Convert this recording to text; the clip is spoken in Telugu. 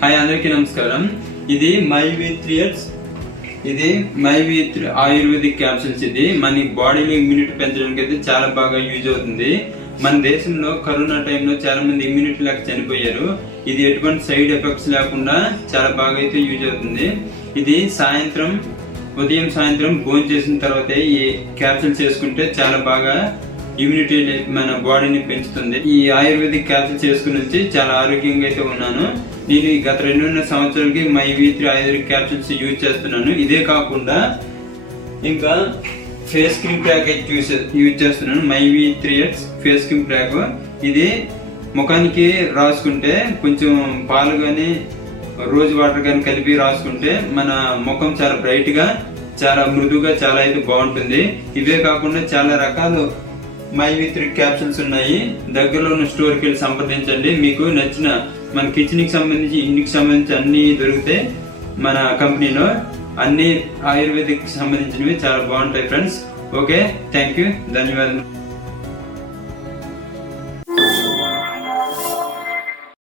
హాయ్ అందరికీ నమస్కారం. ఇది మైవీ3X. ఇది మైవీ3 ఆయుర్వేదిక్ క్యాప్సూల్స్. ఇది మన బాడీలో ఇమ్యూనిటీ పెంచడానికి అయితే చాలా బాగా యూజ్ అవుతుంది. మన దేశంలో కరోనా టైంలో చాలా మంది ఇమ్యూనిటీ లేక చనిపోయారు. ఇది ఎటువంటి సైడ్ ఎఫెక్ట్స్ లేకుండా చాలా బాగా అయితే యూజ్ అవుతుంది. ఇది ఉదయం సాయంత్రం భోజనం చేసిన తర్వాత ఈ క్యాప్సూల్స్ చేసుకుంటే చాలా బాగా ఇమ్యూనిటీ మన బాడీని పెంచుతుంది. ఈ ఆయుర్వేదిక్ క్యాప్సూల్స్ చేసుకుని వచ్చి చాలా ఆరోగ్యంగా అయితే ఉన్నాను. నేను గత 2.5 సంవత్సరాలకి మైవీ3 ఆయుర్వేదిక్ క్యాప్సూల్స్ యూజ్ చేస్తున్నాను. ఇదే కాకుండా ఇంకా ఫేస్ క్రీమ్ ప్యాక్ యూజ్ చేస్తున్నాను. మైవీ3X ఫేస్ క్రీమ్ ప్యాక్. ఇది ముఖానికి రాసుకుంటే కొంచెం పాలు గాని రోజ్ వాటర్ గాని కలిపి రాసుకుంటే మన ముఖం చాలా బ్రైట్ గా, చాలా మృదుగా, చాలా అయితే బాగుంటుంది. ఇవే కాకుండా చాలా రకాలు మైవీ3 క్యాప్సూల్స్ ఉన్నాయి. దగ్గరలో ఉన్న స్టోర్కి వెళ్ళి సంప్రదించండి. మీకు నచ్చిన మన కిచెన్ కి సంబంధించి, ఇంటికి సంబంధించి అన్ని దొరుకుతాయి. మన కంపెనీలో అన్ని ఆయుర్వేదిక్ సంబంధించినవి చాలా బాగుంటాయి ఫ్రెండ్స్. ఓకే, థ్యాంక్ యూ, ధన్యవాదాలు.